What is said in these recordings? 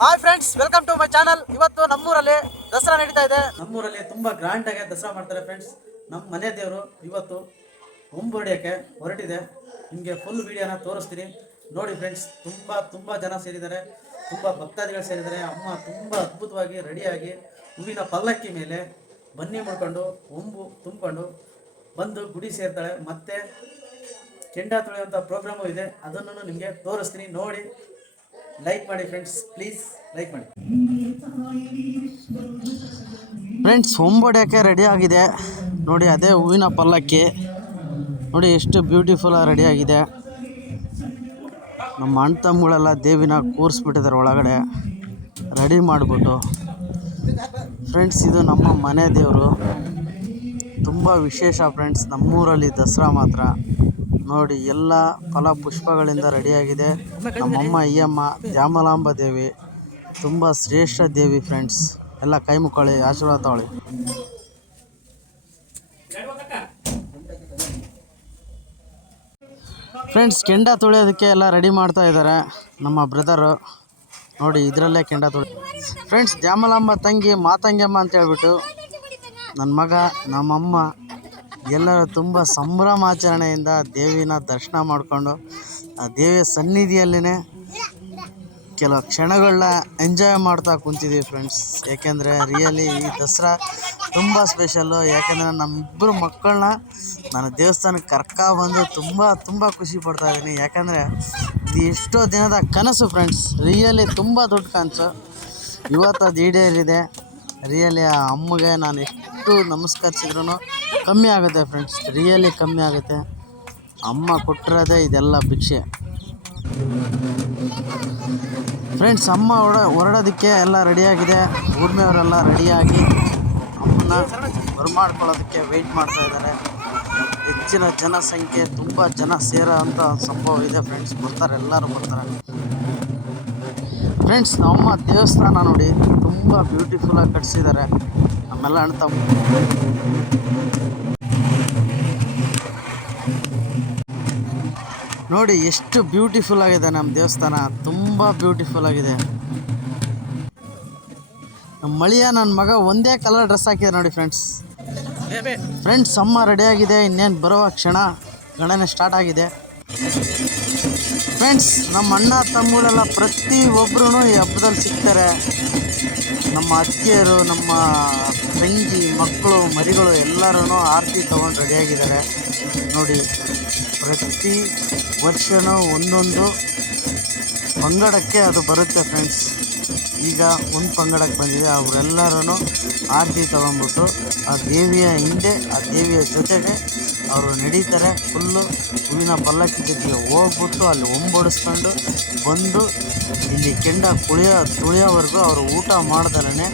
Hi friends, welcome to my channel. ಇವತ್ತು ನಮ್ಮೂರಲ್ಲಿ ದಸರಾ ನಡೀತಾ ಇದೆ. ನಮ್ಮೂರಲ್ಲಿ ತುಂಬ ಗ್ರ್ಯಾಂಡ್ ಆಗಿ ದಸರಾ ಮಾಡ್ತಾರೆ ಫ್ರೆಂಡ್ಸ್. ನಮ್ಮ ಮನೆ ದೇವರು ಇವತ್ತು ಹೊಂಬೊಡಿಯೋಕ್ಕೆ ಹೊರಟಿದೆ. ನಿಮಗೆ ಫುಲ್ ವಿಡಿಯೋನ ತೋರಿಸ್ತೀನಿ ನೋಡಿ ಫ್ರೆಂಡ್ಸ್. ತುಂಬ ಜನ ಸೇರಿದ್ದಾರೆ, ತುಂಬ ಭಕ್ತಾದಿಗಳು ಸೇರಿದ್ದಾರೆ. ಅಮ್ಮ ತುಂಬ ಅದ್ಭುತವಾಗಿ ರೆಡಿಯಾಗಿ ಹೂವಿನ ಪಲ್ಲಕ್ಕಿ ಮೇಲೆ ಬನ್ನಿ ಮಾಡ್ಕೊಂಡು ಹೊಂಬು ತುಂಬಿಕೊಂಡು ಬಂದು ಗುಡಿ ಸೇರ್ತಾಳೆ. ಮತ್ತೆ ಕೆಂಡ ತುಳಿಯುವಂಥ ಪ್ರೋಗ್ರಾಮು ಇದೆ, ಅದನ್ನು ನಿಮಗೆ ತೋರಿಸ್ತೀನಿ ನೋಡಿ. ಲೈಕ್ ಮಾಡಿ ಫ್ರೆಂಡ್ಸ್, ಪ್ಲೀಸ್ ಲೈಕ್ ಮಾಡಿ ಫ್ರೆಂಡ್ಸ್. ಹೊಂಬೊಡೆಯೋಕ್ಕೆ ರೆಡಿ ಆಗಿದೆ ನೋಡಿ, ಅದೇ ಹೂವಿನ ಪಲ್ಲಕ್ಕಿ ನೋಡಿ ಎಷ್ಟು ಬ್ಯೂಟಿಫುಲ್ ಆಗಿ ರೆಡಿ ಆಗಿದೆ. ನಮ್ಮ ಅಣ್ಣ ತಮ್ಮಗಳೆಲ್ಲ ದೇವಿನ ಕೂರಿಸ್ಬಿಟ್ಟಿದ್ದಾರೆ ಒಳಗಡೆ ರೆಡಿ ಮಾಡಿಬಿಟ್ಟು. ಫ್ರೆಂಡ್ಸ್, ಇದು ನಮ್ಮ ಮನೆ ದೇವರು, ತುಂಬ ವಿಶೇಷ ಫ್ರೆಂಡ್ಸ್. ನಮ್ಮೂರಲ್ಲಿ ದಸರಾ ಮಾತ್ರ ನೋಡಿ ಎಲ್ಲ ಫಲ ಪುಷ್ಪಗಳಿಂದ ರೆಡಿಯಾಗಿದೆ. ನಮ್ಮಮ್ಮ ಅಯ್ಯಮ್ಮ ದ್ಯಾಮಲಾಂಬ ದೇವಿ ತುಂಬ ಶ್ರೇಷ್ಠ ದೇವಿ ಫ್ರೆಂಡ್ಸ್. ಎಲ್ಲ ಕೈ ಮುಕ್ಕೊಳ್ಳಿ, ಆಶೀರ್ವಾದ ತಗೊಳ್ಳಿ ಫ್ರೆಂಡ್ಸ್. ಕೆಂಡ ತುಳಿಯೋದಕ್ಕೆ ಎಲ್ಲ ರೆಡಿ ಮಾಡ್ತಾ ಇದ್ದಾರೆ ನಮ್ಮ ಬ್ರದರು ನೋಡಿ. ಇದರಲ್ಲೇ ಕೆಂಡ ತುಳಿ ಫ್ರೆಂಡ್ಸ್. ದ್ಯಾಮಲಾಂಬ ತಂಗಿ ಮಾತಂಗಮ್ಮ ಅಂತ ಹೇಳ್ಬಿಟ್ಟು ನನ್ನ ಮಗ ನಮ್ಮಮ್ಮ ಎಲ್ಲರೂ ತುಂಬ ಸಂಭ್ರಮಾಚರಣೆಯಿಂದ ದೇವಿನ ದರ್ಶನ ಮಾಡಿಕೊಂಡು ಆ ದೇವಿಯ ಸನ್ನಿಧಿಯಲ್ಲೇ ಕೆಲವು ಕ್ಷಣಗಳನ್ನ ಎಂಜಾಯ್ ಮಾಡ್ತಾ ಕುಂತಿದ್ದೀವಿ ಫ್ರೆಂಡ್ಸ್. ಯಾಕೆಂದರೆ ರಿಯಲಿ ಈ ದಸರಾ ತುಂಬ ಸ್ಪೆಷಲ್ಲು. ಯಾಕೆಂದರೆ ನಮ್ಮಿಬ್ಬರು ಮಕ್ಕಳನ್ನ ನಾನು ದೇವಸ್ಥಾನಕ್ಕೆ ಕರ್ಕೊಬಂದು ತುಂಬ ಖುಷಿ ಪಡ್ತಾ ಇದ್ದೀನಿ. ಯಾಕಂದರೆ ಇದು ಎಷ್ಟೋ ದಿನದ ಕನಸು ಫ್ರೆಂಡ್ಸ್. ರಿಯಲಿ ತುಂಬ ದೊಡ್ಡ ಕನಸು. ಇವತ್ತು ಅದು ಈಡೇರಿದೆ. ರಿಯಲಿ ಆ ಅಮ್ಮಗೆ ನಾನು ಎಷ್ಟು ನಮಸ್ಕರಿಸಿದ್ರು ಕಮ್ಮಿ ಆಗುತ್ತೆ ಫ್ರೆಂಡ್ಸ್. ರಿಯಲಿ ಕಮ್ಮಿ ಆಗುತ್ತೆ. ಅಮ್ಮ ಕೊಟ್ಟಿರೋದೇ ಇದೆಲ್ಲ ಭಿಕ್ಷೆ ಫ್ರೆಂಡ್ಸ್. ಅಮ್ಮ ಹೊರಡೋದಕ್ಕೆ ಎಲ್ಲ ರೆಡಿಯಾಗಿದೆ. ಊರ್ಮೆಯವರೆಲ್ಲ ರೆಡಿಯಾಗಿ ಅಮ್ಮನ್ನ ಬರಮಾಡ್ಕೊಳ್ಳೋದಕ್ಕೆ ವೆಯ್ಟ್ ಮಾಡ್ತಾ ಇದ್ದಾರೆ. ಹೆಚ್ಚಿನ ಜನಸಂಖ್ಯೆ, ತುಂಬ ಜನ ಸೇರೋ ಅಂಥ ಸಂಭವ ಇದೆ ಫ್ರೆಂಡ್ಸ್. ಬರ್ತಾರೆ, ಎಲ್ಲರೂ ಬರ್ತಾರೆ ಫ್ರೆಂಡ್ಸ್. ನಮ್ಮಮ್ಮ ದೇವಸ್ಥಾನ ನೋಡಿ ತುಂಬ ಬ್ಯೂಟಿಫುಲ್ಲಾಗಿ ಕಟ್ಸಿದ್ದಾರೆ. ನಮ್ಮೆಲ್ಲ ಅಣ್ಣ ತಮ್ಮ ನೋಡಿ ಎಷ್ಟು ಬ್ಯೂಟಿಫುಲ್ ಆಗಿದೆ ನಮ್ಮ ದೇವಸ್ಥಾನ, ತುಂಬ ಬ್ಯೂಟಿಫುಲ್ ಆಗಿದೆ. ನಮ್ಮ ಮಳಿಯ ನನ್ನ ಮಗ ಒಂದೇ ಕಲರ್ ಡ್ರೆಸ್ ಹಾಕಿದೆ ನೋಡಿ ಫ್ರೆಂಡ್ಸ್. ಅಮ್ಮ ರೆಡಿಯಾಗಿದೆ. ಇನ್ನೇನು ಬರುವ ಕ್ಷಣ ಗಣನೆ ಸ್ಟಾರ್ಟ್ ಆಗಿದೆ ಫ್ರೆಂಡ್ಸ್. ನಮ್ಮ ಅಣ್ಣ ತಮ್ಮಗಳೆಲ್ಲ ಪ್ರತಿಯೊಬ್ಬರೂ ಈ ಹಬ್ಬದಲ್ಲಿ ಸಿಗ್ತಾರೆ. ನಮ್ಮ ಅತ್ತಿಯರು, ನಮ್ಮ ತಂಗಿ ಮಕ್ಕಳು ಮರಿಗಳು ಎಲ್ಲರೂ ಆರತಿ ತೊಗೊಂಡು ರೆಡಿಯಾಗಿದ್ದಾರೆ ನೋಡಿ. ಪ್ರತಿ ವರ್ಷವೂ ಒಂದೊಂದು ಪಂಗಡಕ್ಕೆ ಅದು ಬರುತ್ತೆ ಫ್ರೆಂಡ್ಸ್. ಈಗ ಒಂದು ಪಂಗಡಕ್ಕೆ ಬಂದಿದೆ. ಅವರೆಲ್ಲರೂ ಆರತಿ ತೊಗೊಂಡ್ಬಿಟ್ಟು ಆ ದೇವಿಯ ಹಿಂದೆ, ಆ ದೇವಿಯ ಜೊತೆಗೆ ಅವರು ನಡೀತಾರೆ. ಫುಲ್ಲು ಹೂವಿನ ಪಲ್ಲಕ್ಕಿ ಜೊತೆಗೆ ಹೋಗ್ಬಿಟ್ಟು ಅಲ್ಲಿ ಹೊಂಬಡಿಸ್ಕೊಂಡು ಬಂದು ಇಲ್ಲಿ ಕೆಂಡ ತುಳಿಯೋವರೆಗೂ ಅವರು ಊಟ ಮಾಡ್ದಲೇ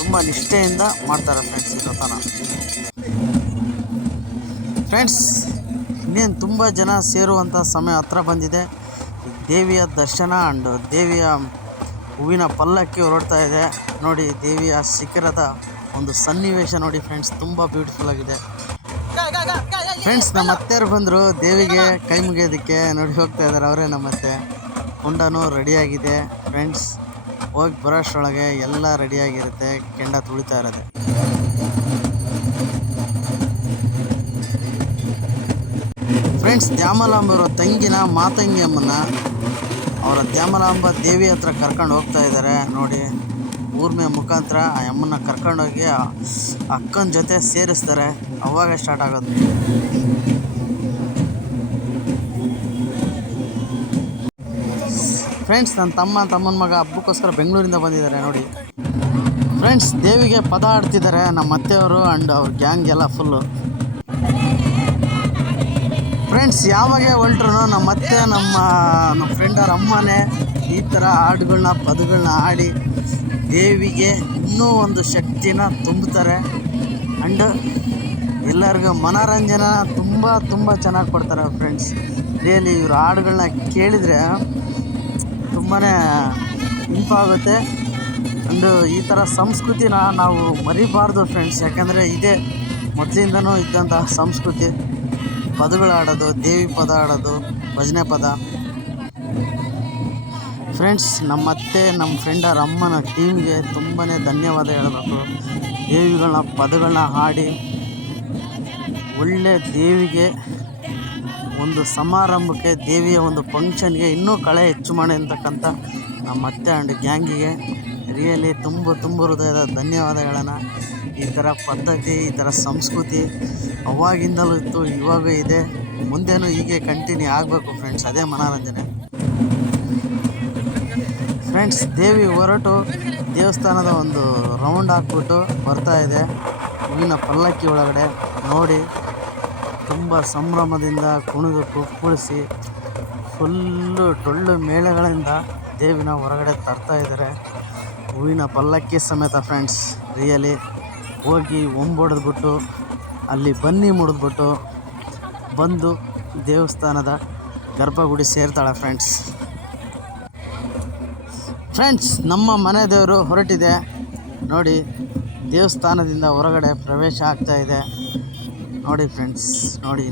ತುಂಬ ನಿಷ್ಠೆಯಿಂದ ಮಾಡ್ತಾರೆ ಫ್ರೆಂಡ್ಸ್. ಇವತ್ತನ ಫ್ರೆಂಡ್ಸ್, ಇನ್ನೇನು ತುಂಬ ಜನ ಸೇರುವಂಥ ಸಮಯ ಹತ್ರ ಬಂದಿದೆ. ದೇವಿಯ ದರ್ಶನ ಆ್ಯಂಡ್ ದೇವಿಯ ಹೂವಿನ ಪಲ್ಲಕ್ಕಿ ಹೊರಡ್ತಾ ಇದೆ ನೋಡಿ. ದೇವಿಯ ಶಿಖರದ ಒಂದು ಸನ್ನಿವೇಶ ನೋಡಿ ಫ್ರೆಂಡ್ಸ್, ತುಂಬ ಬ್ಯೂಟಿಫುಲ್ ಆಗಿದೆ ಫ್ರೆಂಡ್ಸ್. ನಮ್ಮ ಅತ್ತೆಯರು ಬಂದರು ದೇವಿಗೆ ಕೈ ಮುಗಿಯೋದಕ್ಕೆ ನೋಡಿ, ಹೋಗ್ತಾ ಇದ್ದಾರೆ. ಅವರೇ ನಮ್ಮ ಅತ್ತೆ. ಕೊಂಡನೂ ರೆಡಿಯಾಗಿದೆ ಫ್ರೆಂಡ್ಸ್. ಹೋಗಿ ಬರೋಷ್ಟರೊಳಗೆ ಎಲ್ಲ ರೆಡಿಯಾಗಿರುತ್ತೆ, ಕೆಂಡ ತುಳಿತಾ ಇರೋದೆ ಫ್ರೆಂಡ್ಸ್. ದ್ಯಾಮಲಾಂಬರ ತಂಗಿನ ಮಾತಂಗಿ ಅಮ್ಮನ ಅವರ ದ್ಯಾಮಲಾಂಬ ದೇವಿ ಹತ್ರ ಕರ್ಕೊಂಡು ಹೋಗ್ತಾ ಇದ್ದಾರೆ ನೋಡಿ. ಊರ್ಮೆ ಮುಖಾಂತರ ಆ ಅಮ್ಮನ ಕರ್ಕೊಂಡೋಗಿ ಅಕ್ಕನ ಜೊತೆ ಸೇರಿಸ್ತಾರೆ. ಅವಾಗ ಸ್ಟಾರ್ಟ್ ಆಗೋದು ಫ್ರೆಂಡ್ಸ್. ನನ್ನ ತಮ್ಮನ ಮಗ ಹಬ್ಬಕ್ಕೋಸ್ಕರ ಬೆಂಗಳೂರಿಂದ ಬಂದಿದ್ದಾರೆ ನೋಡಿ ಫ್ರೆಂಡ್ಸ್. ದೇವಿಗೆ ಪದ ಆಡ್ತಿದ್ದಾರೆ ನಮ್ಮ ಅತ್ತೆಯವರು ಆ್ಯಂಡ್ ಅವ್ರ ಗ್ಯಾಂಗ್ ಎಲ್ಲ ಫುಲ್ಲು ಫ್ರೆಂಡ್ಸ್. ಯಾವಾಗ ಹೊಲ್ಟ್ರು ನಮ್ಮ ಅತ್ತೆ, ನಮ್ಮ ಫ್ರೆಂಡ್ ಅವ್ರ ಅಮ್ಮನೇ ಈ ಥರ ಹಾಡುಗಳನ್ನ ಪದಗಳನ್ನ ಆಡಿ ದೇವಿಗೆ ಇನ್ನೂ ಒಂದು ಶಕ್ತಿನ ತುಂಬುತ್ತಾರೆ. ಆ್ಯಂಡ್ ಎಲ್ಲರಿಗೂ ಮನೋರಂಜನೆ ತುಂಬ ಚೆನ್ನಾಗಿ ಕೊಡ್ತಾರೆ ಫ್ರೆಂಡ್ಸ್. ರಿಯಲಿ ಇವ್ರ ಹಾಡುಗಳನ್ನ ಕೇಳಿದರೆ ತುಂಬಾ ಇಂಪಾಗುತ್ತೆ. ಆ್ಯಂಡ್ ಈ ಥರ ಸಂಸ್ಕೃತಿನ ನಾವು ಮರಿಬಾರ್ದು ಫ್ರೆಂಡ್ಸ್. ಯಾಕಂದರೆ ಇದೇ ಮೊದಲಿಂದನೂ ಇದ್ದಂಥ ಸಂಸ್ಕೃತಿ. ಪದಗಳು ಆಡೋದು, ದೇವಿ ಪದ ಆಡೋದು, ಭಜನೆ ಪದ ಫ್ರೆಂಡ್ಸ್, ನಮ್ಮತ್ತೆ ನಮ್ಮ ಫ್ರೆಂಡರ ಅಮ್ಮನ ಟೀಮ್ಗೆ ತುಂಬಾ ಧನ್ಯವಾದ ಹೇಳಬೇಕು. ದೇವಿಗಳನ್ನ ಪದಗಳನ್ನ ಹಾಡಿ ಒಳ್ಳೆ ದೇವಿಗೆ ಒಂದು ಸಮಾರಂಭಕ್ಕೆ, ದೇವಿಯ ಒಂದು ಫಂಕ್ಷನ್ಗೆ ಇನ್ನೂ ಕಳೆ ಹೆಚ್ಚು ಮಾಡಿ ಅಂತಕ್ಕಂಥ ನಮ್ಮ ಅತ್ತೆ ಆ್ಯಂಡ್ ಗ್ಯಾಂಗಿಗೆ ರಿಯಲಿ ತುಂಬ ಹೃದಯದ ಧನ್ಯವಾದಗಳನ್ನು. ಈ ಥರ ಪದ್ಧತಿ, ಈ ಥರ ಸಂಸ್ಕೃತಿ ಅವಾಗಿಂದಲೂ ಇತ್ತು, ಇವಾಗ ಇದೆ, ಮುಂದೇನೂ ಹೀಗೆ ಕಂಟಿನ್ಯೂ ಆಗಬೇಕು ಫ್ರೆಂಡ್ಸ್. ಅದೇ ಮನೋರಂಜನೆ ಫ್ರೆಂಡ್ಸ್. ದೇವಿ ಹೊರಟು ದೇವಸ್ಥಾನದ ಒಂದು ರೌಂಡ್ ಹಾಕ್ಬಿಟ್ಟು ಬರ್ತಾ ಇದೆ ಹೂವಿನ ಪಲ್ಲಕ್ಕಿ ಒಳಗಡೆ. ನೋಡಿ, ತುಂಬ ಸಂಭ್ರಮದಿಂದ ಕುಣಿದು ಕುಪ್ಪಳಿಸಿ ಫುಲ್ಲು ಟೊಳ್ಳು ಮೇಳಗಳಿಂದ ದೇವಿನ ಹೊರಗಡೆ ತರ್ತಾ ಇದ್ದಾರೆ ಹೂವಿನ ಪಲ್ಲಕ್ಕಿ ಸಮೇತ ಫ್ರೆಂಡ್ಸ್. ರಿಯಲಿ ಹೋಗಿ ಹೊಂಬೊಡೆದ್ಬಿಟ್ಟು ಅಲ್ಲಿ ಬನ್ನಿ ಮುಡಿದ್ಬಿಟ್ಟು ಬಂದು ದೇವಸ್ಥಾನದ ಗರ್ಭಗುಡಿ ಸೇರ್ತಾಳೆ ಫ್ರೆಂಡ್ಸ್. ನಮ್ಮ ಮನೆ ದೇವರು ಹೊರಟಿದೆ ನೋಡಿ, ದೇವಸ್ಥಾನದಿಂದ ಹೊರಗಡೆ ಪ್ರವೇಶ ಆಗ್ತಾ ಇದೆ ನೋಡಿ ಫ್ರೆಂಡ್ಸ್. ನೋಡಿ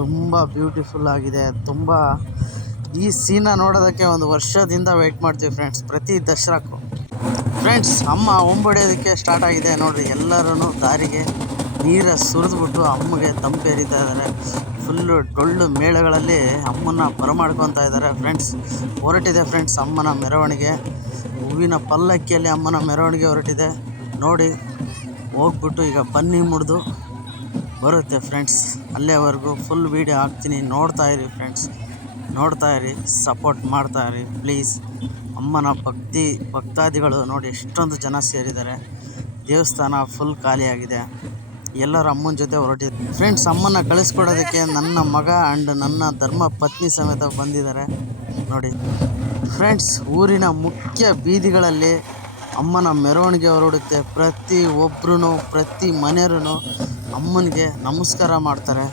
ತುಂಬ ಬ್ಯೂಟಿಫುಲ್ ಆಗಿದೆ. ತುಂಬ ಈ ಸೀನ ನೋಡೋದಕ್ಕೆ ಒಂದು ವರ್ಷದಿಂದ ವೆಯ್ಟ್ ಮಾಡ್ತೀವಿ ಫ್ರೆಂಡ್ಸ್, ಪ್ರತಿ ದಸರಾಕ್ಕೂ ಫ್ರೆಂಡ್ಸ್. ಅಮ್ಮ ಹೊಂಬಡಿಯೋದಕ್ಕೆ ಸ್ಟಾರ್ಟ್ ಆಗಿದೆ ನೋಡಿರಿ. ಎಲ್ಲರೂ ದಾರಿಗೆ ನೀರ ಸುರಿದ್ಬಿಟ್ಟು ಅಮ್ಮಗೆ ತಂಪೇರಿತಾ ಇದ್ದಾರೆ. ಫುಲ್ಲು ಡೊಳ್ಳು ಮೇಳಗಳಲ್ಲಿ ಅಮ್ಮನ ಬರಮಾಡ್ಕೊತಾ ಇದ್ದಾರೆ ಫ್ರೆಂಡ್ಸ್. ಹೊರಟಿದೆ ಫ್ರೆಂಡ್ಸ್ ಅಮ್ಮನ ಮೆರವಣಿಗೆ. ಹೂವಿನ ಪಲ್ಲಕ್ಕಿಯಲ್ಲಿ ಅಮ್ಮನ ಮೆರವಣಿಗೆ ಹೊರಟಿದೆ ನೋಡಿ. ಹೋಗ್ಬಿಟ್ಟು ಈಗ ಬನ್ನಿ ಮುಡಿದು ಬರುತ್ತೆ ಫ್ರೆಂಡ್ಸ್. ಅಲ್ಲೇವರೆಗೂ ಫುಲ್ ವೀಡಿಯೋ ಹಾಕ್ತೀನಿ, ನೋಡ್ತಾ ಇರಿ ಫ್ರೆಂಡ್ಸ್, ನೋಡ್ತಾ ಇರಿ, ಸಪೋರ್ಟ್ ಮಾಡ್ತಾ ಇರಿ ಪ್ಲೀಸ್. ಅಮ್ಮನ ಭಕ್ತಾದಿಗಳು ನೋಡಿ ಎಷ್ಟೊಂದು ಜನ ಸೇರಿದ್ದಾರೆ. ದೇವಸ್ಥಾನ ಫುಲ್ ಖಾಲಿಯಾಗಿದೆ. ಎಲ್ಲರೂ ಅಮ್ಮನ ಜೊತೆ ಹೊರಟಿದ್ದಾರೆ ಫ್ರೆಂಡ್ಸ್. ಅಮ್ಮನ ಕಳಿಸ್ಕೊಡೋದಕ್ಕೆ ನನ್ನ ಮಗ ಆ್ಯಂಡ್ ನನ್ನ ಧರ್ಮ ಪತ್ನಿ ಸಮೇತ ಬಂದಿದ್ದಾರೆ ನೋಡಿ ಫ್ರೆಂಡ್ಸ್. ಊರಿನ ಮುಖ್ಯ ಬೀದಿಗಳಲ್ಲಿ ಅಮ್ಮನ ಮೆರವಣಿಗೆ ಹೊರಡುತ್ತೆ. ಪ್ರತಿ ಒಬ್ಬರೂ, ಪ್ರತಿ ಮನೆಯವರು ಅಮ್ಮನಿಗೆ ನಮಸ್ಕಾರ ಮಾಡ್ತಾರೆ.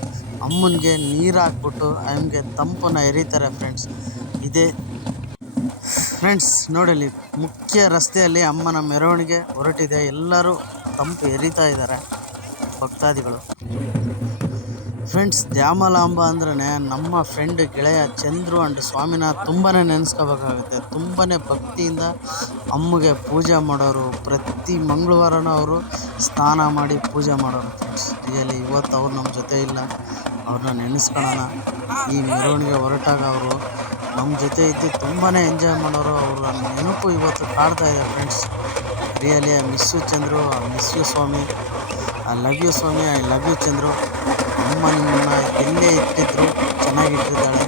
ಅಮ್ಮನಿಗೆ ನೀರು ಹಾಕ್ಬಿಟ್ಟು ಅಮ್ಮನಿಗೆ ತಂಪನ್ನು ಎರೀತಾರೆ ಫ್ರೆಂಡ್ಸ್. ಇದೇ ಫ್ರೆಂಡ್ಸ್ ನೋಡಲಿ, ಮುಖ್ಯ ರಸ್ತೆಯಲ್ಲಿ ಅಮ್ಮನ ಮೆರವಣಿಗೆ ಹೊರಟಿದೆ. ಎಲ್ಲರೂ ತಂಪು ಎರೀತಾ ಇದ್ದಾರೆ ಭಕ್ತಾದಿಗಳು ಫ್ರೆಂಡ್ಸ್. ದ್ಯಾಮಲಾಂಬ ಅಂದ್ರೆ ನಮ್ಮ ಫ್ರೆಂಡ್ ಗೆಳೆಯ ಚಂದ್ರು ಆ್ಯಂಡ್ ಸ್ವಾಮಿನಾಥ್ ತುಂಬಾ ನೆನೆಸ್ಕೋಬೇಕಾಗುತ್ತೆ. ತುಂಬಾ ಭಕ್ತಿಯಿಂದ ಅಮ್ಮಗೆ ಪೂಜೆ ಮಾಡೋರು. ಪ್ರತಿ ಮಂಗಳವಾರನೂ ಅವರು ಸ್ನಾನ ಮಾಡಿ ಪೂಜೆ ಮಾಡೋರು ಫ್ರೆಂಡ್ಸ್. ರಿಯಲಿ ಇವತ್ತು ಅವ್ರು ನಮ್ಮ ಜೊತೆ ಇಲ್ಲ, ಅವ್ರನ್ನ ನೆನೆಸ್ಕೊಳ್ಳೋಣ. ಈ ಮೆರವಣಿಗೆ ಹೊರಟಾಗ ಅವರು ನಮ್ಮ ಜೊತೆ ಇದ್ದು ತುಂಬಾ ಎಂಜಾಯ್ ಮಾಡೋರು. ಅವರ ನೆನಪು ಇವತ್ತು ಕಾಡ್ತಾ ಇದೆ friends. Really I miss you Chandru, I miss you Swami, I love you Swami, I love you Chandru. ಅಮ್ಮ ನಿಮ್ಮನ್ನು ಎಲ್ಲೇ ಇಟ್ಟಿದ್ರು ಚೆನ್ನಾಗಿಟ್ಟಿದ್ದಾಳೆ,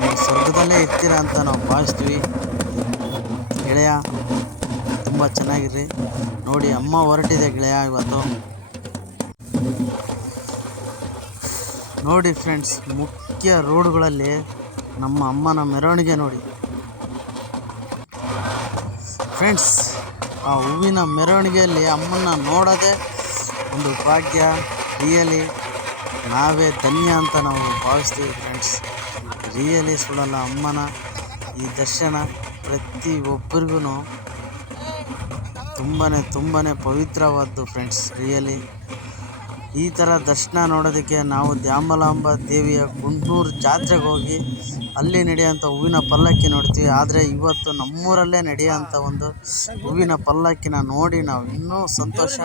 ನೀವು ಸ್ವರ್ಗದಲ್ಲೇ ಇರ್ತೀರ ಅಂತ ನಾವು ಭಾವಿಸ್ತೀವಿ ಗೆಳೆಯ. ತುಂಬ ಚೆನ್ನಾಗಿರ್ರಿ ನೋಡಿ. ಅಮ್ಮ ಹೊರಟಿದೆ ಗೆಳೆಯ ಇವತ್ತು ನೋಡಿ ಫ್ರೆಂಡ್ಸ್. ಮುಖ್ಯ ರೋಡ್ಗಳಲ್ಲಿ ನಮ್ಮ ಅಮ್ಮನ ಮೆರವಣಿಗೆ ನೋಡಿ ಫ್ರೆಂಡ್ಸ್. ಆ ಹೂವಿನ ಮೆರವಣಿಗೆಯಲ್ಲಿ ಅಮ್ಮನ ನೋಡೋದೇ ಒಂದು ಭಾಗ್ಯ. ರಿಯಲಿ ನಾವೇ ಧನ್ಯ ಅಂತ ನಾವು ಭಾವಿಸ್ತೀವಿ ಫ್ರೆಂಡ್ಸ್. ರಿಯಲಿ ಸುಡಲ್ಲ, ಅಮ್ಮನ ಈ ದರ್ಶನ ಪ್ರತಿ ಒಬ್ಬರಿಗೂ ತುಂಬಾ ಪವಿತ್ರವಾದ್ದು ಫ್ರೆಂಡ್ಸ್. ರಿಯಲಿ ಈ ಥರ ದರ್ಶನ ನೋಡೋದಕ್ಕೆ ನಾವು ದ್ಯಾಮಲಾಂಬ ದೇವಿಯ ಗುಂಟೂರು ಜಾತ್ರೆಗೆ ಹೋಗಿ ಅಲ್ಲಿ ನಡೆಯೋಂಥ ಹೂವಿನ ಪಲ್ಲಕ್ಕಿ ನೋಡ್ತೀವಿ. ಆದರೆ ಇವತ್ತು ನಮ್ಮೂರಲ್ಲೇ ನಡೆಯೋಂಥ ಒಂದು ಹೂವಿನ ಪಲ್ಲಕ್ಕಿನ ನೋಡಿ ನಾವು ಇನ್ನೂ ಸಂತೋಷ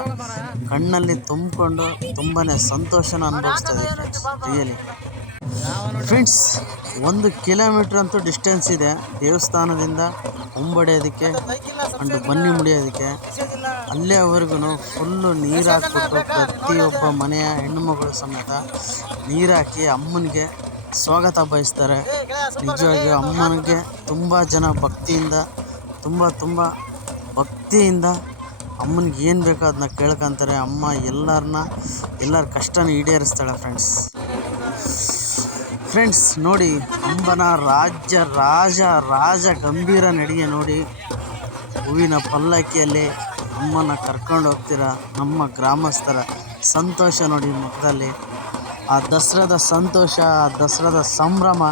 ಕಣ್ಣಲ್ಲಿ ತುಂಬಿಕೊಂಡು ತುಂಬಾ ಸಂತೋಷನ ಅನುಭವಿಸ್ತಾ ಇದ್ದೀವಿ ಫ್ರೆಂಡ್ಸ್. ರಿಯಲಿ ಫ್ರೆಂಡ್ಸ್, 1 ಕಿಲೋಮೀಟ್ರ್ ಅಂತೂ ಡಿಸ್ಟೆನ್ಸ್ ಇದೆ ದೇವಸ್ಥಾನದಿಂದ ಹೊಂಬಡಿಯೋದಕ್ಕೆ ಅಂಡು ಬನ್ನಿ ಮುಡಿಯೋದಕ್ಕೆ. ಅಲ್ಲೇವರೆಗೂ ಫುಲ್ಲು ನೀರು ಹಾಕ್ಬಿಟ್ಟು ಪ್ರತಿಯೊಬ್ಬ ಮನೆಯ ಹೆಣ್ಣುಮಗಳು ಸಮೇತ ನೀರು ಹಾಕಿ ಅಮ್ಮನಿಗೆ ಸ್ವಾಗತ ಬಯಸ್ತಾರೆ. ನಿಜವಾಗಿಯೂ ಅಮ್ಮನಿಗೆ ತುಂಬ ಜನ ಭಕ್ತಿಯಿಂದ ತುಂಬ ಭಕ್ತಿಯಿಂದ ಅಮ್ಮನಿಗೆ ಏನು ಬೇಕೋ ಅದನ್ನ ಕೇಳ್ಕೊತಾರೆ. ಅಮ್ಮ ಎಲ್ಲರ ಕಷ್ಟನ ಈಡೇರಿಸ್ತಾಳೆ ಫ್ರೆಂಡ್ಸ್. ನೋಡಿ, ಅಂಬನ ರಾಜ ಗಂಭೀರ ನಡಿಗೆ ನೋಡಿ. ಹೂವಿನ ಪಲ್ಲಕ್ಕಿಯಲ್ಲಿ ಅಮ್ಮನ ಕರ್ಕೊಂಡು ಹೋಗ್ತೀರ. ನಮ್ಮ ಗ್ರಾಮಸ್ಥರ ಸಂತೋಷ ನೋಡಿ ಮುಖದಲ್ಲಿ. ಆ ದಸರಾದ ಸಂತೋಷ, ಆ ದಸರಾದ ಸಂಭ್ರಮ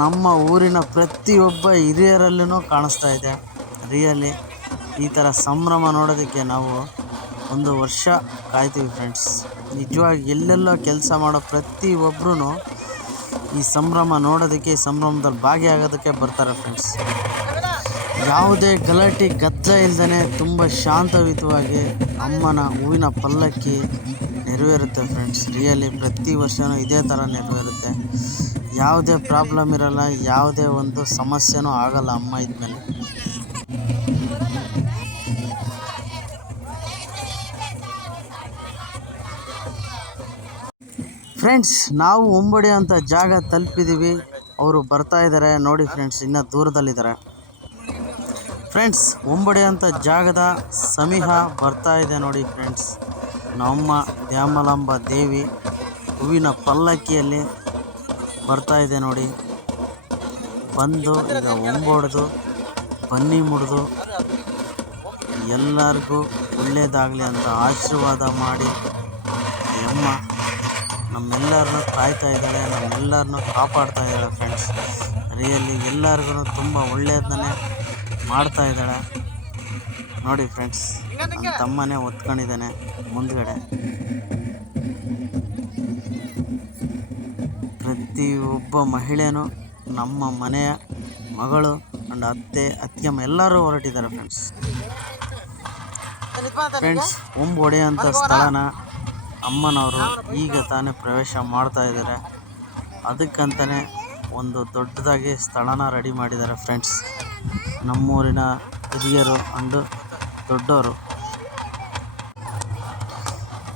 ನಮ್ಮ ಊರಿನ ಪ್ರತಿಯೊಬ್ಬ ಹಿರಿಯರಲ್ಲೂ ಕಾಣಿಸ್ತಾ ಇದೆ. ರಿಯಲಿ ಈ ಥರ ಸಂಭ್ರಮ ನೋಡೋದಕ್ಕೆ ನಾವು 1 ವರ್ಷ ಕಾಯ್ತೀವಿ ಫ್ರೆಂಡ್ಸ್. ನಿಜವಾಗಿ ಎಲ್ಲೆಲ್ಲೋ ಕೆಲಸ ಮಾಡೋ ಪ್ರತಿಯೊಬ್ಬರೂ ಈ ಸಂಭ್ರಮ ನೋಡೋದಕ್ಕೆ, ಈ ಸಂಭ್ರಮದಲ್ಲಿ ಭಾಗಿಯಾಗೋದಕ್ಕೆ ಬರ್ತಾರೆ ಫ್ರೆಂಡ್ಸ್. ಯಾವುದೇ ಗಲಾಟೆ ಗದ್ದಲ ಇಲ್ಲದೇ ತುಂಬ ಶಾಂತಯುತವಾಗಿ ಅಮ್ಮನ ಹೂವಿನ ಪಲ್ಲಕ್ಕಿ ನೆರವೇರುತ್ತೆ ಫ್ರೆಂಡ್ಸ್. ರಿಯಲಿ ಪ್ರತಿ ವರ್ಷವೂ ಇದೇ ಥರ ನೆರವೇರುತ್ತೆ. ಯಾವುದೇ ಪ್ರಾಬ್ಲಮ್ ಇರಲ್ಲ, ಯಾವುದೇ ಒಂದು ಸಮಸ್ಯೆನೂ ಆಗಲ್ಲ ಅಮ್ಮ ಇದ್ಮೇಲೆ. ಫ್ರೆಂಡ್ಸ್, ನಾವು ಒಂಬಡಿ ಅಂತ ಜಾಗ ತಲುಪಿದ್ದೀವಿ. ಅವರು ಬರ್ತಾ ಇದ್ದಾರೆ ನೋಡಿ ಫ್ರೆಂಡ್ಸ್, ಇನ್ನೂ ದೂರದಲ್ಲಿದ್ದಾರೆ ಫ್ರೆಂಡ್ಸ್. ಒಂಬಡಿ ಅಂತ ಜಾಗದ ಸಮೀಹ ಬರ್ತಾ ಇದೆ ನೋಡಿ ಫ್ರೆಂಡ್ಸ್. ನಮ್ಮ ದ್ಯಾಮಲಾಂಬ ದೇವಿ ಹೂವಿನ ಪಲ್ಲಕ್ಕಿಯಲ್ಲಿ ಬರ್ತಾ ಇದೆ ನೋಡಿ. ಬಂದು ಈಗ ಒಂಬೊಡ್ದು ಬನ್ನಿ ಮುಡಿದು ಎಲ್ಲರಿಗೂ ಒಳ್ಳೆಯದಾಗಲಿ ಅಂತ ಆಶೀರ್ವಾದ ಮಾಡಿ ಅಮ್ಮ ನಮ್ಮೆಲ್ಲರನ್ನೂ ಕಾಯ್ತಾ ಇದ್ದಾಳೆ, ನಮ್ಮೆಲ್ಲರನ್ನೂ ಕಾಪಾಡ್ತಾ ಇದ್ದಾಳೆ ಫ್ರೆಂಡ್ಸ್. ರಿಯಲಿ ಎಲ್ಲರಿಗೂ ತುಂಬ ಒಳ್ಳೆಯದನ್ನೇ ಮಾಡ್ತಾ ಇದ್ದಾಳೆ ನೋಡಿ ಫ್ರೆಂಡ್ಸ್. ನನ್ನ ತಮ್ಮನೇ ಒತ್ಕೊಂಡಿದ್ದಾನೆ ಮುಂದ್ಗಡೆ. ಪ್ರತಿಯೊಬ್ಬ ಮಹಿಳೆಯೂ ನಮ್ಮ ಮನೆಯ ಮಗಳು ಅಂಡ್ ಅತ್ತಿಗೆಮ್ಮ ಎಲ್ಲರೂ ಹೊರಟಿದ್ದಾರೆ ಫ್ರೆಂಡ್ಸ್. ಒಂಬು ಹೊಡೆಯೋಂಥ ಸ್ಥಳನ ಅಮ್ಮನವರು ಈಗ ತಾನೇ ಪ್ರವೇಶ ಮಾಡ್ತಾ ಇದ್ದಾರೆ. ಅದಕ್ಕಂತಲೇ ಒಂದು ದೊಡ್ಡದಾಗಿ ಸ್ಥಳನ ರೆಡಿ ಮಾಡಿದ್ದಾರೆ ಫ್ರೆಂಡ್ಸ್. ನಮ್ಮೂರಿನ ಹಿರಿಯರು ಅಂಡು ದೊಡ್ಡವರು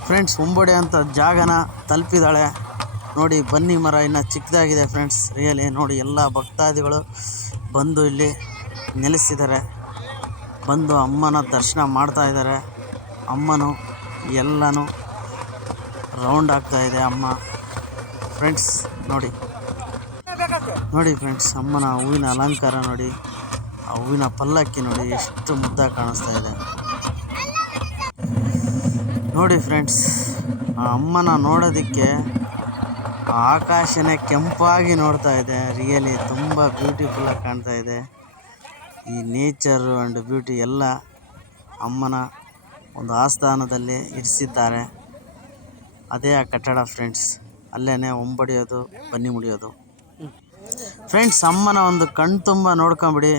ಫ್ರೆಂಡ್ಸ್. ಒಂಬೊಡೆ ಅಂತ ಜಾಗನ ತಲುಪಿದ್ದಾಳೆ ನೋಡಿ. ಬನ್ನಿ ಮರ ಇನ್ನು ಚಿಕ್ಕದಾಗಿದೆ ಫ್ರೆಂಡ್ಸ್. ರಿಯಲಿ ನೋಡಿ, ಎಲ್ಲ ಭಕ್ತಾದಿಗಳು ಬಂದು ಇಲ್ಲಿ ನೆಲೆಸಿದ್ದಾರೆ. ಬಂದು ಅಮ್ಮನ ದರ್ಶನ ಮಾಡ್ತಾ ಇದ್ದಾರೆ. ಅಮ್ಮನು ಎಲ್ಲನೂ ರೌಂಡ್ ಆಗ್ತಾ ಇದೆ ಅಮ್ಮ ಫ್ರೆಂಡ್ಸ್. ನೋಡಿ ಫ್ರೆಂಡ್ಸ್, ಅಮ್ಮನ ಹೂವಿನ ಅಲಂಕಾರ ನೋಡಿ, ಆ ಹೂವಿನ ಪಲ್ಲಕ್ಕಿ ನೋಡಿ ಎಷ್ಟು ಮುದ್ದಾಗಿ ಕಾಣಿಸ್ತಾ ಇದೆ ನೋಡಿ ಫ್ರೆಂಡ್ಸ್. ಆ ಅಮ್ಮನ ನೋಡೋದಕ್ಕೆ ಆಕಾಶನೇ ಕೆಂಪಾಗಿ ನೋಡ್ತಾ ಇದೆ. ರಿಯಲಿ ತುಂಬ ಬ್ಯೂಟಿಫುಲ್ಲಾಗಿ ಕಾಣ್ತಾ ಇದೆ. ಈ ನೇಚರು ಆ್ಯಂಡ್ ಬ್ಯೂಟಿ ಎಲ್ಲ ಅಮ್ಮನ ಒಂದು ಆಸ್ಥಾನದಲ್ಲಿ ಇರಿಸಿದ್ದಾರೆ. ಅದೇ ಆ ಕಟ್ಟಡ ಫ್ರೆಂಡ್ಸ್. ಅಲ್ಲೇ ಒಂಬಡಿಯೋದು ಬನ್ನಿ ಮುಡಿಯೋದು ಫ್ರೆಂಡ್ಸ್. ಅಮ್ಮನ ಒಂದು ಕಣ್ಣು ತುಂಬ ನೋಡ್ಕೊಂಬಿಡಿ.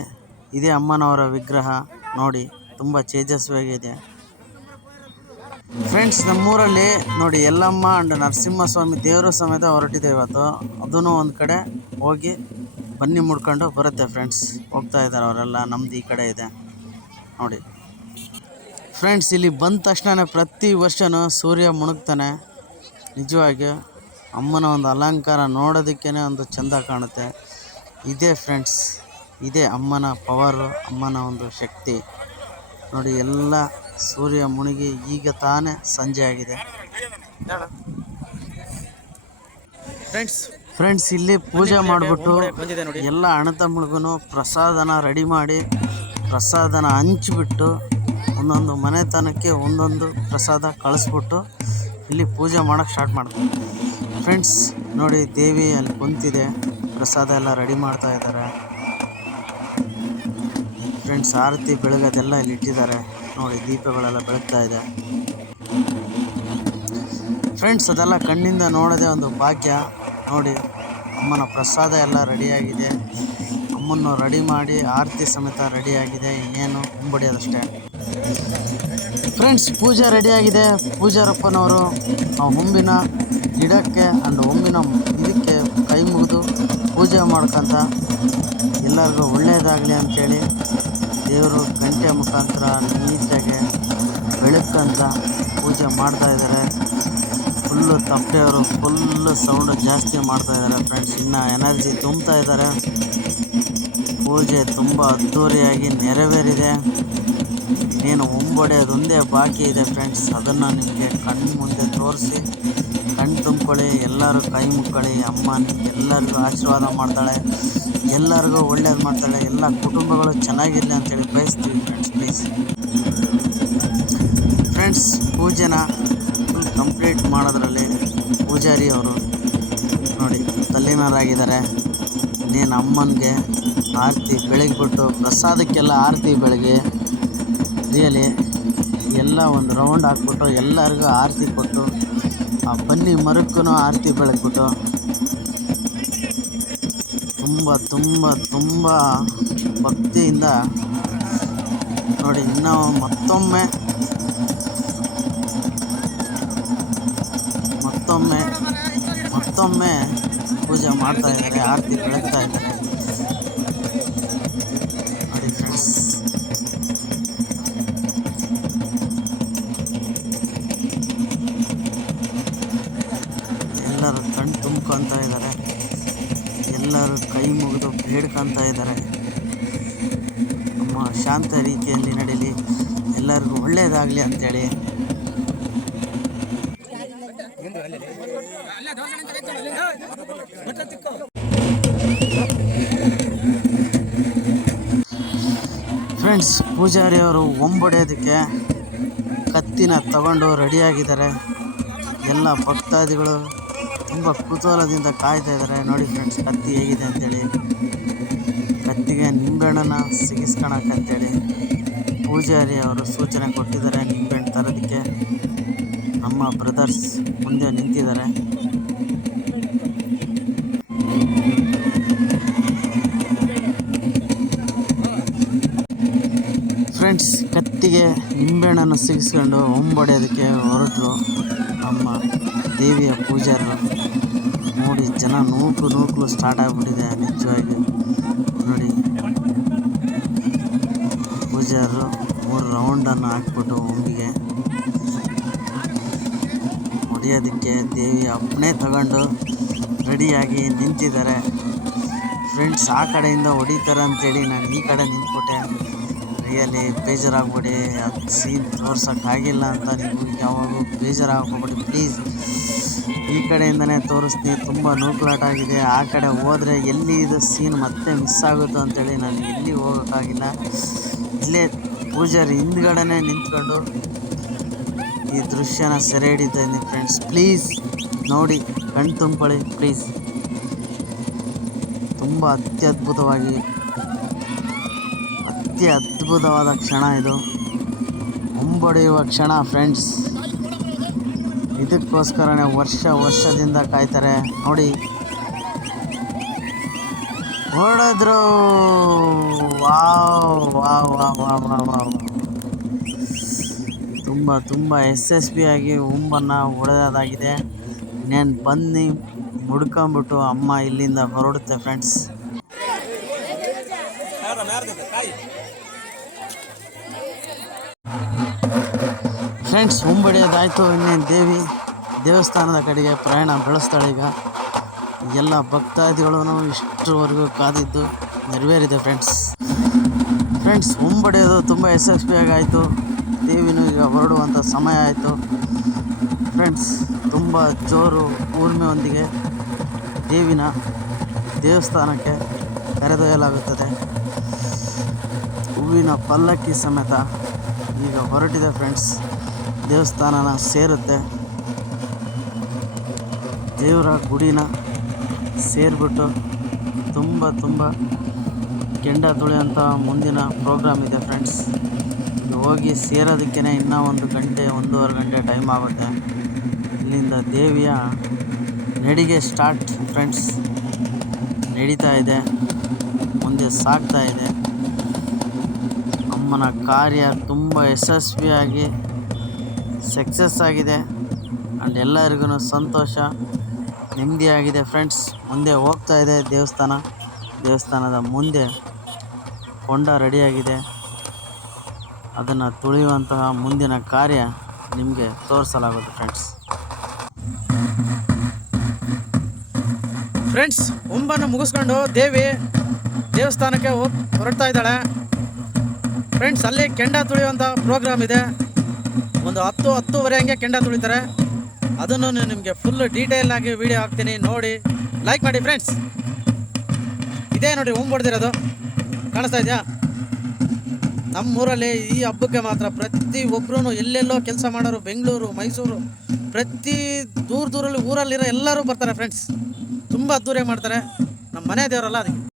ಇದೇ ಅಮ್ಮನವರ ವಿಗ್ರಹ ನೋಡಿ, ತುಂಬ ತೇಜಸ್ವಿಯಾಗಿದೆ ಫ್ರೆಂಡ್ಸ್. ನಮ್ಮೂರಲ್ಲಿ ನೋಡಿ ಯಲ್ಲಮ್ಮ ಆ್ಯಂಡ್ ನರಸಿಂಹಸ್ವಾಮಿ ದೇವರು ಸಮೇತ ಹೊರಟಿದೆ ಇವತ್ತು. ಅದೂ ಒಂದು ಕಡೆ ಹೋಗಿ ಬನ್ನಿ ಮುಡ್ಕೊಂಡು ಬರುತ್ತೆ ಫ್ರೆಂಡ್ಸ್. ಹೋಗ್ತಾ ಇದ್ದಾರೆ ಅವರೆಲ್ಲ. ನಮ್ಮದು ಈ ಕಡೆ ಇದೆ ನೋಡಿ ಫ್ರೆಂಡ್ಸ್. ಇಲ್ಲಿ ಬಂದ ತಕ್ಷಣ ಪ್ರತಿ ವರ್ಷವೂ ಸೂರ್ಯ ಮುಳುಗ್ತಾನೆ. ನಿಜವಾಗಿ ಅಮ್ಮನ ಒಂದು ಅಲಂಕಾರ ನೋಡೋದಕ್ಕೇ ಒಂದು ಚೆಂದ ಕಾಣುತ್ತೆ. ಇದೇ ಫ್ರೆಂಡ್ಸ್, ಇದೇ ಅಮ್ಮನ ಪವರು, ಅಮ್ಮನ ಒಂದು ಶಕ್ತಿ ನೋಡಿ. ಎಲ್ಲ ಸೂರ್ಯ ಮುಳುಗಿ ಈಗ ತಾನೇ ಸಂಜೆ ಆಗಿದೆ ಫ್ರೆಂಡ್ಸ್. ಇಲ್ಲಿ ಪೂಜೆ ಮಾಡಿಬಿಟ್ಟು ಎಲ್ಲ ಅಣ್ಣತಮ್ಮಳಿಗೂ ಪ್ರಸಾದನ ರೆಡಿ ಮಾಡಿ ಪ್ರಸಾದನ ಹಂಚಿಬಿಟ್ಟು ಒಂದೊಂದು ಮನೆತನಕ್ಕೆ ಒಂದೊಂದು ಪ್ರಸಾದ ಕಳಿಸ್ಬಿಟ್ಟು ಇಲ್ಲಿ ಪೂಜೆ ಮಾಡೋಕ್ಕೆ ಸ್ಟಾರ್ಟ್ ಮಾಡ್ತಾರೆ ಫ್ರೆಂಡ್ಸ್. ನೋಡಿ, ದೇವಿ ಅಲ್ಲಿ ಕುಂತಿದೆ, ಪ್ರಸಾದ ಎಲ್ಲ ರೆಡಿ ಮಾಡ್ತಾ ಇದ್ದಾರೆ ಫ್ರೆಂಡ್ಸ್. ಆರತಿ ಬೆಳಗೋದೆಲ್ಲ ಇಲ್ಲಿ ಇಟ್ಟಿದ್ದಾರೆ ನೋಡಿ. ದೀಪಗಳೆಲ್ಲ ಬೆಳಗ್ತಾ ಇದೆ ಫ್ರೆಂಡ್ಸ್. ಅದೆಲ್ಲ ಕಣ್ಣಿಂದ ನೋಡೋದೇ ಒಂದು ಭಾಗ್ಯ ನೋಡಿ. ಅಮ್ಮನ ಪ್ರಸಾದ ಎಲ್ಲ ರೆಡಿಯಾಗಿದೆ. ಅಮ್ಮನ್ನು ರೆಡಿ ಮಾಡಿ ಆರತಿ ಸಮೇತ ರೆಡಿಯಾಗಿದೆ. ಇನ್ನೇನು ಮುಂಬಡಿಯೋದಷ್ಟೇ ಫ್ರೆಂಡ್ಸ್. ಪೂಜೆ ರೆಡಿಯಾಗಿದೆ. ಪೂಜಾರಪ್ಪನವರು ಆ ಹೊಂಬಿನ ಗಿಡಕ್ಕೆ ಆ್ಯಂಡ್ ಹೊಂಬಿನ ಇದಕ್ಕೆ ಕೈ ಮುಗಿದು ಪೂಜೆ ಮಾಡ್ಕೊತ ಎಲ್ಲರಿಗೂ ಒಳ್ಳೆಯದಾಗಲಿ ಅಂಥೇಳಿ ದೇವರು ಗಂಟೆ ಮುಖಾಂತರ ನೀಟಾಗಿ ಬೆಳಕಂತ ಪೂಜೆ ಮಾಡ್ತಾಯಿದ್ದಾರೆ. ಫುಲ್ಲು ತಪ್ಪೆಯವರು ಫುಲ್ಲು ಸೌಂಡು ಜಾಸ್ತಿ ಮಾಡ್ತಾಯಿದ್ದಾರೆ ಫ್ರೆಂಡ್ಸ್. ಇನ್ನು ಎನರ್ಜಿ ತುಂಬ್ತಾ ಇದ್ದಾರೆ. ಪೂಜೆ ತುಂಬ ಅದ್ಧೂರಿಯಾಗಿ ನೆರವೇರಿದೆ. ಇನ್ನೇನು ಒಂಬೊಡೆಯೋದೊಂದೇ ಬಾಕಿ ಇದೆ ಫ್ರೆಂಡ್ಸ್. ಅದನ್ನು ನಿಮಗೆ ಕಣ್ಣು ಮುಂದೆ ತೋರಿಸಿ ಕಣ್ಣು ತುಂಬ್ಕೊಳ್ಳಿ. ಎಲ್ಲರೂ ಕೈ ಮುಕ್ಕೊಳ್ಳಿ. ಅಮ್ಮ ಎಲ್ಲರಿಗೂ ಆಶೀರ್ವಾದ ಮಾಡ್ತಾಳೆ, ಎಲ್ಲರಿಗೂ ಒಳ್ಳೇದು ಮಾಡ್ತಾಳೆ. ಎಲ್ಲ ಕುಟುಂಬಗಳು ಚೆನ್ನಾಗಿರಲಿ ಅಂತೇಳಿ ಬಯಸ್ತೀವಿ ಫ್ರೆಂಡ್ಸ್. ಪ್ಲೀಸ್ ಫ್ರೆಂಡ್ಸ್, ಪೂಜೆನ ಫುಲ್ ಕಂಪ್ಲೀಟ್ ಮಾಡೋದ್ರಲ್ಲಿ ಪೂಜಾರಿ ಅವರು ನೋಡಿ ತಲ್ಲೀನರಾಗಿದ್ದಾರೆ. ಇನ್ನೇನು ಅಮ್ಮನಿಗೆ ಆರತಿ ಬೆಳಗ್ಬಿಟ್ಟು ಪ್ರಸಾದಕ್ಕೆಲ್ಲ ಆರತಿ ಬೆಳಗ್ಗೆ ರಿಯಲಿ ಎಲ್ಲ ಒಂದು ರೌಂಡ್ ಹಾಕ್ಬಿಟ್ಟು ಎಲ್ಲರಿಗೂ ಆರತಿ ಕೊಟ್ಟು ಆ ಬನ್ನಿ ಮರಕ್ಕೂ ಆರತಿ ಬೆಳಗ್ಬಿಟ್ಟು ತುಂಬ ತುಂಬ ತುಂಬ ಭಕ್ತಿಯಿಂದ ನೋಡಿ ಇನ್ನೂ ಮತ್ತೊಮ್ಮೆ ಮತ್ತೊಮ್ಮೆ ಮತ್ತೊಮ್ಮೆ ಪೂಜೆ ಮಾಡ್ತಾ ಇದ್ದಾರೆ, ಆರತಿ ಬೆಳಗ್ತಾ ಇದ್ದಾರೆ ನೋಡಿ ಫ್ರೆಂಡ್ಸ್. ಎಲ್ಲರೂ ಕಣ್ಣು ತುಂಬ್ಕೊತಾ ಇದ್ದಾರೆ, ಎಲ್ಲರೂ ಕೈ ಮುಗಿದು ಬೇಡ್ಕೊತಾ ಇದ್ದಾರೆ. ನಮ್ಮ ಶಾಂತ ರೀತಿಯಲ್ಲಿ ನಡೀಲಿ, ಎಲ್ಲರಿಗೂ ಒಳ್ಳೆಯದಾಗಲಿ ಅಂತೇಳಿ. ಫ್ರೆಂಡ್ಸ್, ಪೂಜಾರಿಯವರು ಒಂಬೊಡೆಯೋದಕ್ಕೆ ಕತ್ತಿನ ತಗೊಂಡು ರೆಡಿಯಾಗಿದ್ದಾರೆ. ಎಲ್ಲ ಭಕ್ತಾದಿಗಳು ತುಂಬ ಕುತೂಹಲದಿಂದ ಕಾಯ್ತಾ ಇದ್ದಾರೆ. ನೋಡಿ ಫ್ರೆಂಡ್ಸ್, ಕತ್ತಿ ಹೇಗಿದೆ ಅಂತೇಳಿ. ಕತ್ತಿಗೆ ನಿಂಬೆಹಣ್ಣನ್ನು ಸಿಗಿಸ್ಕೊಳಕ್ಕಂತೇಳಿ ಪೂಜಾರಿ ಅವರು ಸೂಚನೆ ಕೊಟ್ಟಿದ್ದಾರೆ. ನಿಂಬೆಹಣ್ಣು ತರೋದಕ್ಕೆ ನಮ್ಮ ಬ್ರದರ್ಸ್ ಮುಂದೆ ನಿಂತಿದ್ದಾರೆ. ಫ್ರೆಂಡ್ಸ್, ಕತ್ತಿಗೆ ನಿಂಬೆಹಣ್ಣನ್ನು ಸಿಗಿಸ್ಕೊಂಡು ಹೊಂಬೊಡೆಯೋದಕ್ಕೆ ಹೊರಟರು ನಮ್ಮ ದೇವಿಯ ಪೂಜಾರರು. ನೋಡಿ, ಜನ ನೂಕಲು ಸ್ಟಾರ್ಟ್ ಆಗಿಬಿಟ್ಟಿದೆ ನಿಜವಾಗಿ. ನೋಡಿ, ಪೂಜಾರರು 3 ರೌಂಡನ್ನು ಹಾಕ್ಬಿಟ್ಟು ಹೊಂಬಿಗೆ ಹೊಡೆಯೋದಕ್ಕೆ ದೇವಿಯ ಅಪ್ಪಣೆ ತಗೊಂಡು ರೆಡಿಯಾಗಿ ನಿಂತಿದ್ದಾರೆ. ಫ್ರೆಂಡ್ಸ್, ಆ ಕಡೆಯಿಂದ ಹೊಡಿತಾರೆ ಅಂತೇಳಿ ನಾನು ಈ ಕಡೆ ನಿಂತ್ಬಿಟ್ಟೆ. ರಿಯಲಿ ಬೇಜಾರಾಗ್ಬಿಡಿ, ಅದು ಸೀನ್ ತೋರ್ಸೋಕ್ಕಾಗಿಲ್ಲ ಅಂತ ನೀವು ಯಾವಾಗೂ ಬೇಜಾರಾಗ್ಬಿಡಿ ಪ್ಲೀಸ್. ಈ ಕಡೆಯಿಂದನೇ ತೋರಿಸ್ತೀನಿ, ತುಂಬ ನೂಕುಲಾಟ ಆಗಿದೆ. ಆ ಕಡೆ ಹೋದರೆ ಎಲ್ಲಿ ಇದು ಸೀನ್ ಮತ್ತೆ ಮಿಸ್ ಆಗುತ್ತೋ ಅಂತೇಳಿ ನಾನು ಎಲ್ಲಿ ಹೋಗೋಕ್ಕಾಗಿಲ್ಲ. ಇಲ್ಲೇ ಪೂಜಾರಿ ಹಿಂದ್ಗಡೆನೇ ನಿಂತ್ಕೊಂಡು ಈ ದೃಶ್ಯನ ಸೆರೆ ಹಿಡಿತಾ ಇದ್ದೀನಿ ಫ್ರೆಂಡ್ಸ್. ಪ್ಲೀಸ್ ನೋಡಿ, ಕಣ್ಣು ತುಂಬ್ಕೊಳ್ಳಿ ಪ್ಲೀಸ್. ತುಂಬ ಅದ್ಭುತವಾದ ಕ್ಷಣ ಇದು, ಹೊಂಬೊಡೆಯುವ ಕ್ಷಣ ಫ್ರೆಂಡ್ಸ್. ಇದಕ್ಕೋಸ್ಕರನೇ ವರ್ಷದಿಂದ ಕಾಯ್ತಾರೆ. ನೋಡಿ, ಹೊಡೆದ್ರು. Wow wow wow wow wow wow. ತುಂಬ ಯಶಸ್ವಿಯಾಗಿ ಹೊಂಬನ್ನು ಹೊಡೆಯೋದಾಗಿದೆ. ಇನ್ನೇನು ಬನ್ನಿ ಮುಡ್ಕೊಂಬಿಟ್ಟು ಅಮ್ಮ ಇಲ್ಲಿಂದ ಹೊರಡುತ್ತೆ ಫ್ರೆಂಡ್ಸ್. ಫ್ರೆಂಡ್ಸ್, ಹೊಂಬಡಿಯೋದಾಯಿತು. ಇನ್ನೇನು ದೇವಸ್ಥಾನದ ಕಡೆಗೆ ಪ್ರಯಾಣ ಬೆಳೆಸ್ತಾಳೆ. ಈಗ ಎಲ್ಲ ಭಕ್ತಾದಿಗಳು ಇಷ್ಟರವರೆಗೂ ಕಾದಿದ್ದು ನೆರವೇರಿದೆ ಫ್ರೆಂಡ್ಸ್. ಹೊಂಬಡಿಯೋದು ತುಂಬ ಯಶಸ್ವಿಯಾಗಿ ಆಯಿತು. ದೇವಿನೂ ಈಗ ಹೊರಡುವಂಥ ಸಮಯ ಆಯಿತು ಫ್ರೆಂಡ್ಸ್. ತುಂಬ ಜೋರು ಊರ್ಮೆಯೊಂದಿಗೆ ದೇವಿನ ದೇವಸ್ಥಾನಕ್ಕೆ ಕರೆದೊಯ್ಯಲಾಗುತ್ತದೆ. ಹೂವಿನ ಪಲ್ಲಕ್ಕಿ ಸಮೇತ ಈಗ ಹೊರಟಿದೆ ಫ್ರೆಂಡ್ಸ್. ದೇವಸ್ಥಾನನ ಸೇರುತ್ತೆ. ದೇವರ ಗುಡಿನ ಸೇರಿಬಿಟ್ಟು ತುಂಬ ಕೆಂಡ ತುಳಿಯೋಂಥ ಮುಂದಿನ ಪ್ರೋಗ್ರಾಮ್ ಇದೆ ಫ್ರೆಂಡ್ಸ್. ಹೋಗಿ ಸೇರೋದಕ್ಕೇ ಇನ್ನೂ 1-1.5 ಗಂಟೆ ಟೈಮ್ ಆಗುತ್ತೆ. ಇಲ್ಲಿಂದ ದೇವಿಯ ನಡಿಗೆ ಸ್ಟಾರ್ಟ್ ಫ್ರೆಂಡ್ಸ್. ನಡೀತಾ ಇದೆ, ಮುಂದೆ ಸಾಗ್ತಾ ಇದೆ. ಅಮ್ಮನ ಕಾರ್ಯ ತುಂಬ ಯಶಸ್ವಿಯಾಗಿ ಸಕ್ಸಸ್ ಆಗಿದೆ. ಆ್ಯಂಡ್ ಎಲ್ಲರಿಗೂ ಸಂತೋಷ, ನೆಮ್ಮದಿಯಾಗಿದೆ ಫ್ರೆಂಡ್ಸ್. ಮುಂದೆ ಹೋಗ್ತಾ ಇದೆ ದೇವಸ್ಥಾನದ ಮುಂದೆ ಹೊಂಡ ರೆಡಿಯಾಗಿದೆ. ಅದನ್ನು ತುಳಿಯುವಂತಹ ಮುಂದಿನ ಕಾರ್ಯ ನಿಮಗೆ ತೋರಿಸಲಾಗುತ್ತೆ ಫ್ರೆಂಡ್ಸ್. ಹೊಂಬನ್ನು ಮುಗಿಸ್ಕೊಂಡು ದೇವಸ್ಥಾನಕ್ಕೆ ಹೊರಡ್ತಾ ಇದ್ದಾಳೆ ಫ್ರೆಂಡ್ಸ್. ಅಲ್ಲಿ ಕೆಂಡ ತುಳಿಯುವಂಥ ಪ್ರೋಗ್ರಾಮ್ ಇದೆ. ಒಂದು 10-10:30 ಹಂಗೆ ಕೆಂಡ ತುಳಿತಾರೆ. ಅದನ್ನು ನಿಮಗೆ ಫುಲ್ ಡೀಟೇಲ್ ಆಗಿ ವಿಡಿಯೋ ಹಾಕ್ತೀನಿ, ನೋಡಿ ಲೈಕ್ ಮಾಡಿ ಫ್ರೆಂಡ್ಸ್. ಇದೇ ನೋಡಿ ಹೊಂಬೊಡೆದಿರೋದು, ಕಾಣಿಸ್ತಾ ಇದೆಯಾ? ನಮ್ಮೂರಲ್ಲಿ ಈ ಹಬ್ಬಕ್ಕೆ ಮಾತ್ರ ಪ್ರತಿಯೊಬ್ಬರೂ ಎಲ್ಲೆಲ್ಲೋ ಕೆಲಸ ಮಾಡೋರು, ಬೆಂಗಳೂರು, ಮೈಸೂರು, ಪ್ರತಿ ದೂರದಲ್ಲಿ ಊರಲ್ಲಿರೋ ಎಲ್ಲರೂ ಬರ್ತಾರೆ ಫ್ರೆಂಡ್ಸ್. ತುಂಬ ಅದ್ದೂರಿಯಾಗಿ ಮಾಡ್ತಾರೆ. ನಮ್ಮ ಮನೆ ದೇವರಲ್ಲ ಅದಕ್ಕೆ.